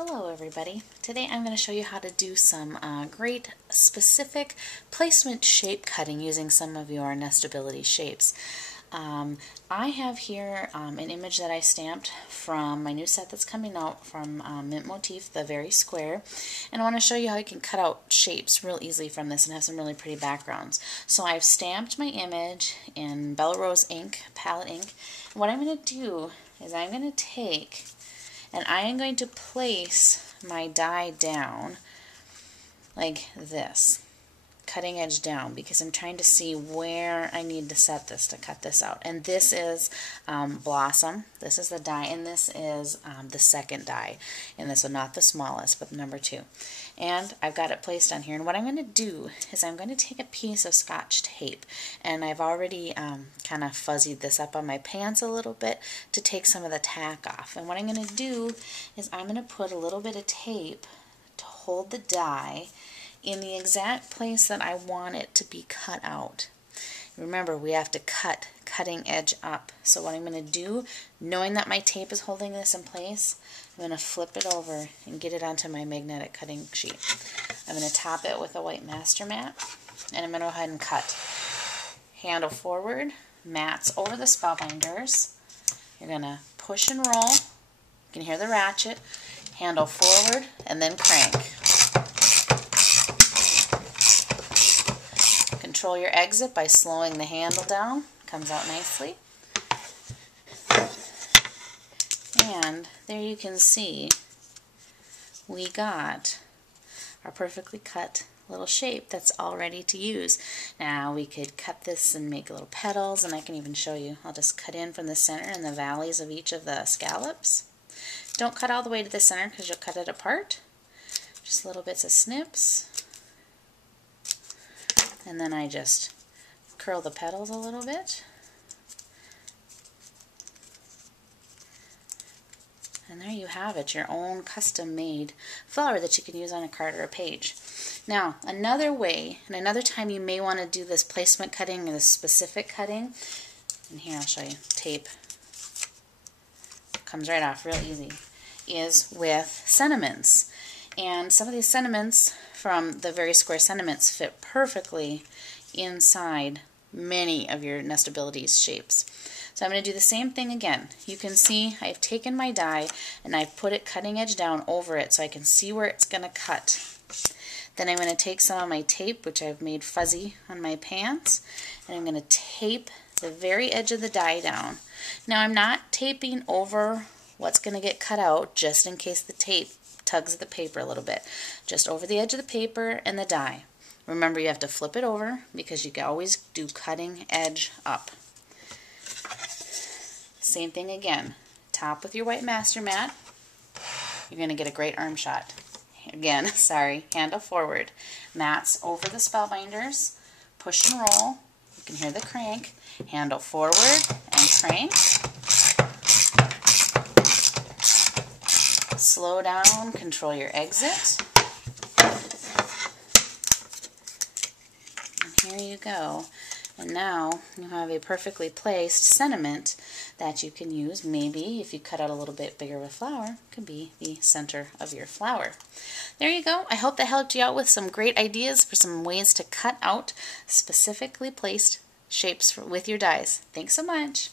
Hello everybody. Today I'm going to show you how to do some great specific placement shape cutting using some of your nestability shapes. I have here an image that I stamped from my new set that's coming out from Mint Motif, the Very Square, and I want to show you how you can cut out shapes real easily from this and have some really pretty backgrounds. So I've stamped my image in Bella Rose ink, palette ink, and what I'm going to do is I'm going to take and I am going to place my die down like this, cutting edge down, because I'm trying to see where I need to set this to cut this out. And this is Blossom. This is the die, and this is the second die. And this is not the smallest, but number 2. And I've got it placed on here. And what I'm going to do is I'm going to take a piece of Scotch tape, and I've already kind of fuzzied this up on my pants a little bit to take some of the tack off. And what I'm going to do is I'm going to put a little bit of tape to hold the die in the exact place that I want it to be cut out. Remember, we have to cut cutting edge up. So what I'm going to do, knowing that my tape is holding this in place, I'm going to flip it over and get it onto my magnetic cutting sheet. I'm going to top it with a white master mat, and I'm going to go ahead and cut. Handle forward, mats over the Spellbinders. You're going to push and roll. You can hear the ratchet. Handle forward and then crank. Control your exit by slowing the handle down. Comes out nicely. And there you can see we got our perfectly cut little shape that's all ready to use. Now we could cut this and make little petals, and I can even show you. I'll just cut in from the center and the valleys of each of the scallops. Don't cut all the way to the center because you'll cut it apart. Just little bits of snips. And then I just curl the petals a little bit. And there you have it, your own custom-made flower that you can use on a card or a page. Now, another way, and another time you may want to do this placement cutting or this specific cutting, and here I'll show you, tape. Comes right off real easy, is with sentiments. And some of these sentiments from the Very Square sentiments fit perfectly inside many of your nestabilities shapes. So I'm going to do the same thing again. You can see I've taken my die and I've put it cutting edge down over it so I can see where it's going to cut. Then I'm going to take some of my tape, which I've made fuzzy on my pants, and I'm going to tape the very edge of the die down. Now I'm not taping over what's going to get cut out just in case the tape tugs the paper a little bit. Just over the edge of the paper and the die. Remember, you have to flip it over because you can always do cutting edge up. Same thing again. Top with your white master mat. You're going to get a great arm shot. Again, sorry, handle forward. Mats over the Spellbinders. Push and roll. You can hear the crank. Handle forward and crank. Slow down, control your exit. And here you go. And now you have a perfectly placed sentiment that you can use. Maybe if you cut out a little bit bigger of a flower, it could be the center of your flower. There you go. I hope that helped you out with some great ideas for some ways to cut out specifically placed shapes with your dies. Thanks so much.